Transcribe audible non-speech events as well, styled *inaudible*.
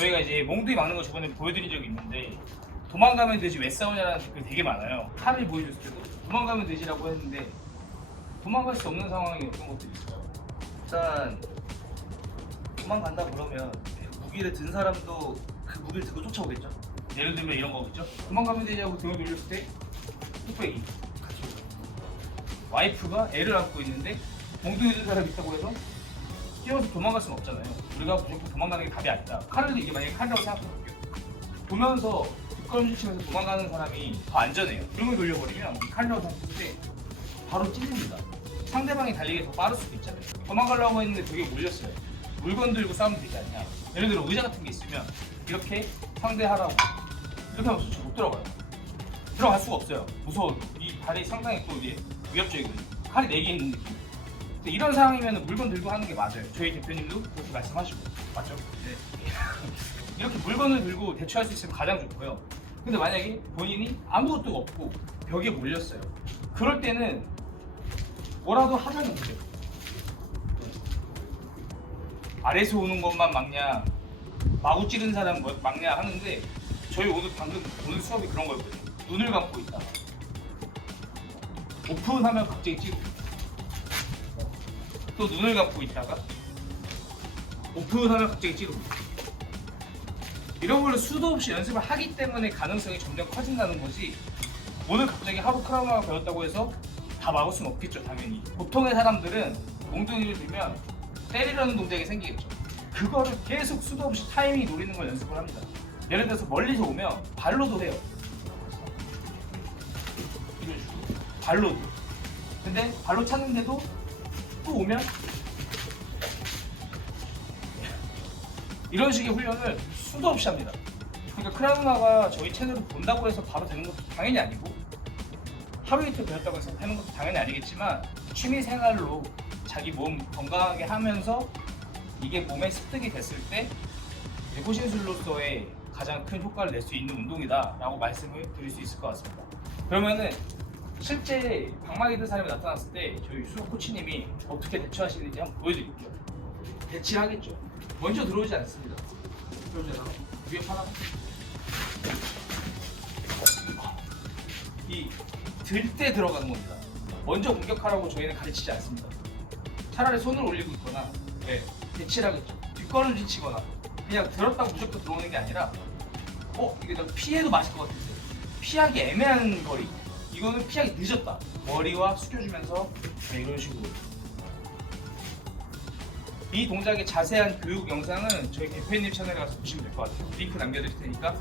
저희가 이제 몽둥이 막는 거 저번에 보여드린 적이 있는데 도망가면 되지 왜 싸우냐는 댓글이 되게 많아요. 칼을 보여줬을 때도 도망가면 되지라고 했는데 도망갈 수 없는 상황이 어떤 것들이 있어요? 일단 도망간다 그러면 무기를 든 사람도 그 무기를 들고 쫓아오겠죠. 예를 들면 이런 거겠죠? 도망가면 되냐고 등을 돌렸을 때 뚝배기 와이프가 애를 안고 있는데 몽둥이 든 사람이 있다고 해서 뛰어서 도망갈 수는 없잖아요 우리가 무조건 도망가는 게 답이 아니다 칼을 이게 만약에 칼이라고 생각해볼게요 보면서 뒷걸음질 치면서 도망가는 사람이 더 안전해요 등을 돌려버리면 칼이라고 생각했을 때 바로 찔립니다 상대방이 달리기 더 빠를 수도 있잖아요 도망가려고 했는데 되게 몰렸어요 물건 들고 싸우면 되지 않냐 예를 들어 의자 같은 게 있으면 이렇게 상대하라고 이렇게 하면 진짜 못 들어가요. 들어갈 수가 없어요. 무서워. 이 발이 상당히 또 이제 위협적이거든요. 칼이 4개 있는 느낌. 근데 이런 상황이면 물건 들고 하는 게 맞아요. 저희 대표님도 그렇게 말씀하시고. 맞죠? 네. *laughs* 이렇게 물건을 들고 대처할 수 있으면 가장 좋고요. 근데 만약에 본인이 아무것도 없고 벽에 몰렸어요. 그럴 때는 뭐라도 하자는 거죠. 아래서 오는 것만 막냐, 마구 찌른 사람 뭐 막냐 하는데 저희 오늘 방금 오늘 수업이 그런 거였거든요. 눈을 감고 있다가 오픈하면 갑자기 찌르고 또 눈을 감고 있다가 오픈하면 갑자기 찌르고 이런 걸로 수도 없이 연습을 하기 때문에 가능성이 점점 커진다는 거지. 오늘 갑자기 하루 크라우마가 배웠다고 해서 다 막을 수는 없겠죠 당연히. 보통의 사람들은 몽둥이를 들면 때리려는 동작이 생기겠죠. 그거를 계속 수도 없이 타이밍 노리는 걸 연습을 합니다. 예를 들어서 멀리서 오면 발로도 해요. 발로도. 근데 발로 찾는데도 또 오면 이런 식의 훈련을 수도 없이 합니다 그러니까 크라우마가 저희 채널을 본다고 해서 바로 되는 것도 당연히 아니고 하루 이틀 배웠다고 해서 하는 것도 당연히 아니겠지만 취미 생활로 자기 몸 건강하게 하면서 이게 몸에 습득이 됐을 때 이제 호신술로서의 가장 큰 효과를 낼 수 있는 운동이다라고 말씀을 드릴 수 있을 것 같습니다. 그러면은 실제 방망이 든 사람이 나타났을 때 저희 수석 코치님이 어떻게 대처하시는지 한번 보여드릴게요. 대치를 하겠죠. 먼저 들어오지 않습니다. 들어오잖아. 위협 하나? 이들 때 들어가는 겁니다. 먼저 공격하라고 저희는 가르치지 않습니다. 차라리 손을 올리고 있거나 네, 대치를 하겠죠. 뒷걸음질 치거나 그냥 들었다고 무조건 들어오는 게 아니라 어? 이게 내가 피해도 맞을 것 같은데 피하기 애매한 거리 이거는 피하기 늦었다. 머리와 숙여주면서 네, 이런 식으로. 이 동작의 자세한 교육 영상은 저희 대표님 채널에 가서 보시면 될 것 같아요. 링크 남겨드릴 테니까